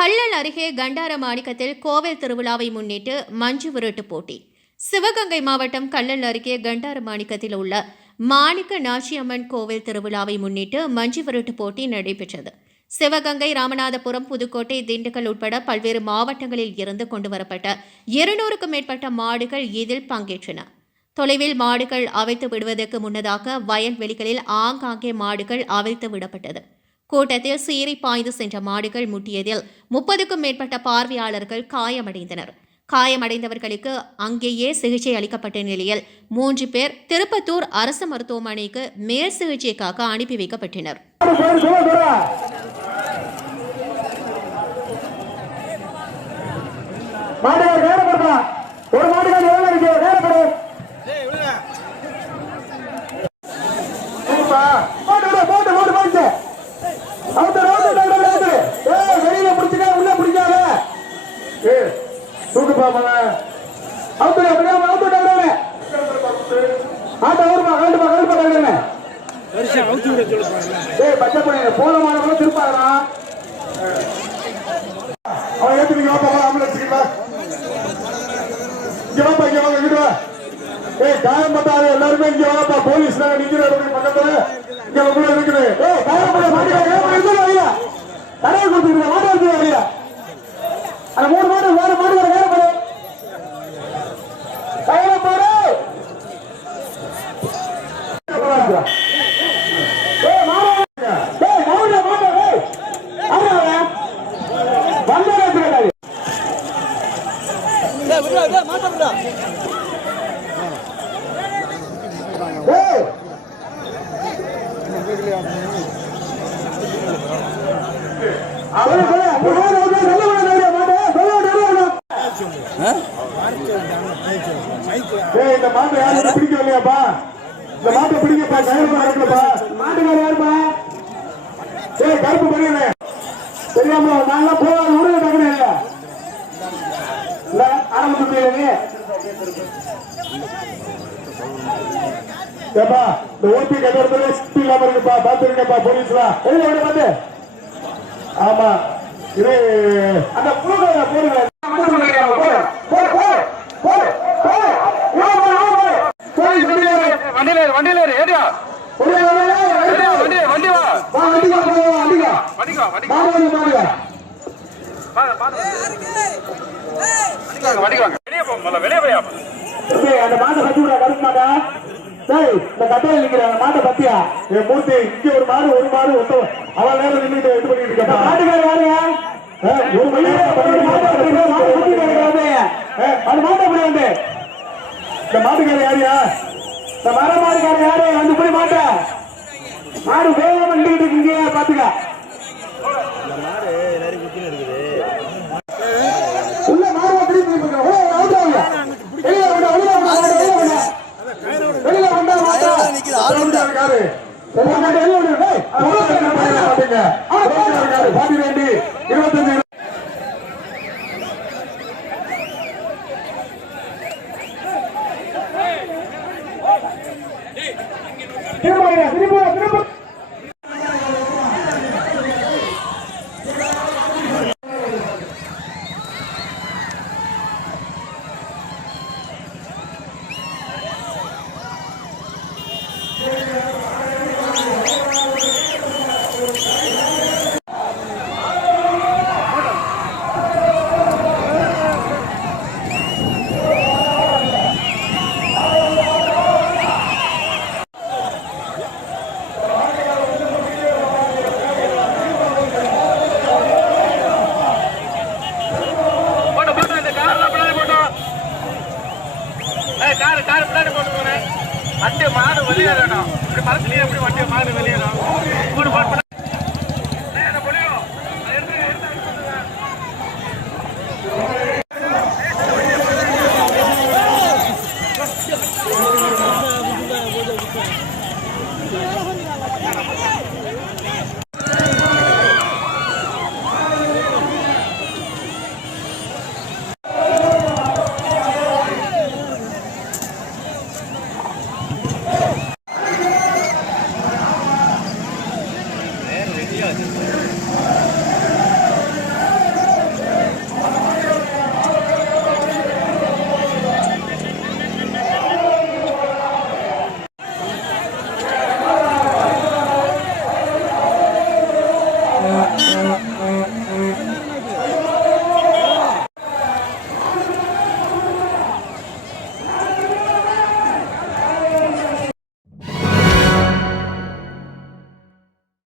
கள்ளல் அருகே கண்டாரமாணிக்கத்தில் கோவில் திருவிழாவை முன்னிட்டு மஞ்சு விரட்டு போட்டி. சிவகங்கை மாவட்டம் கள்ளல் அருகே கண்டாரமாணிக்கத்தில் உள்ள மாணிக்க நாச்சியம்மன் கோவில் திருவிழாவை முன்னிட்டு மஞ்சு விரட்டு போட்டி நடைபெற்றது. சிவகங்கை, ராமநாதபுரம், புதுக்கோட்டை, திண்டுக்கல் உட்பட பல்வேறு மாவட்டங்களில் இருந்து கொண்டுவரப்பட்ட 200க்கும் மேற்பட்ட மாடுகள் இதில் பங்கேற்றன. தொலைவில் மாடுகள் அவிழ்த்து விடுவதற்கு முன்னதாக வயல்வெளிகளில் ஆங்காங்கே மாடுகள் அவிழ்த்து விடப்பட்டது. கூட்டத்தில் சீறி பாய்ந்து சென்ற மாடுகள் முட்டியதில் 30க்கும் மேற்பட்ட பார்வையாளர்கள் காயமடைந்தனர். காயமடைந்தவர்களுக்கு அங்கேயே சிகிச்சை அளிக்கப்பட்ட நிலையில் 3 பேர் திருப்பத்தூர் அரசு மருத்துவமனைக்கு மேல் சிகிச்சைக்காக அனுப்பி வைக்கப்பட்டனர். காயம்பட்டாரு எல்லாருமே இங்க வாப்பா, போலீஸ் நிக்கிற பக்கத்துல இங்க இருக்குது. தரையை கொடுத்துருக்க மாட்டு வரையா அந்த 3 மாடு வேற மாடு வேற பாரு கையில பாரு இந்த மாட்டை யாரும் பிடிக்கலையாப்பா? இந்த மாட்டை பிடிக்கப்பா, கைப்பா மாட்டுக்கார யாருப்பா? கருப்பு பண்ணல தெரியாம நாங்க போவாங்க உருளை டக்குனு இல்ல ஆரம்பிச்சு ஏப்பா. இந்த ஓபி கட்டுறதுல சிட்டி இல்லாம இருக்குப்பா, பாத்துருக்கப்பா போலீஸ்லாம் வெளியே பார்த்து. ஆமா இது அந்த புழுக்க போடுங்க. வண்டியில ஏரியா வண்டி அந்த மாட்டை கட்டி விட கருப்பு மாட்டா. சரி, இந்த கட்டையில் நிக்கிற மாட்டை பத்தியா என் மூர்த்தி இங்க ஒரு மாடு அவள் நேரம் நின்றுட்டு இது பண்ணிட்டு இருக்கா. மாட்டுக்கார யாருங்க? ஒரு மணி அது மாட்டை அப்படி வந்து இந்த மாட்டுக்கார யாரியா? இந்த மர மாடுக்கார யாரு? வந்து போய் மாட்ட மாடு வேகமா நின்றுட்டு இருக்கீங்க பாத்துக்க. உள்ள மாடு வெளியில வந்தா பாட்டி 25 வண்டி மாடு வெளியேறணும். இப்படி மரத்துலயே எப்படி வண்டி மாடு வெளியேறும்?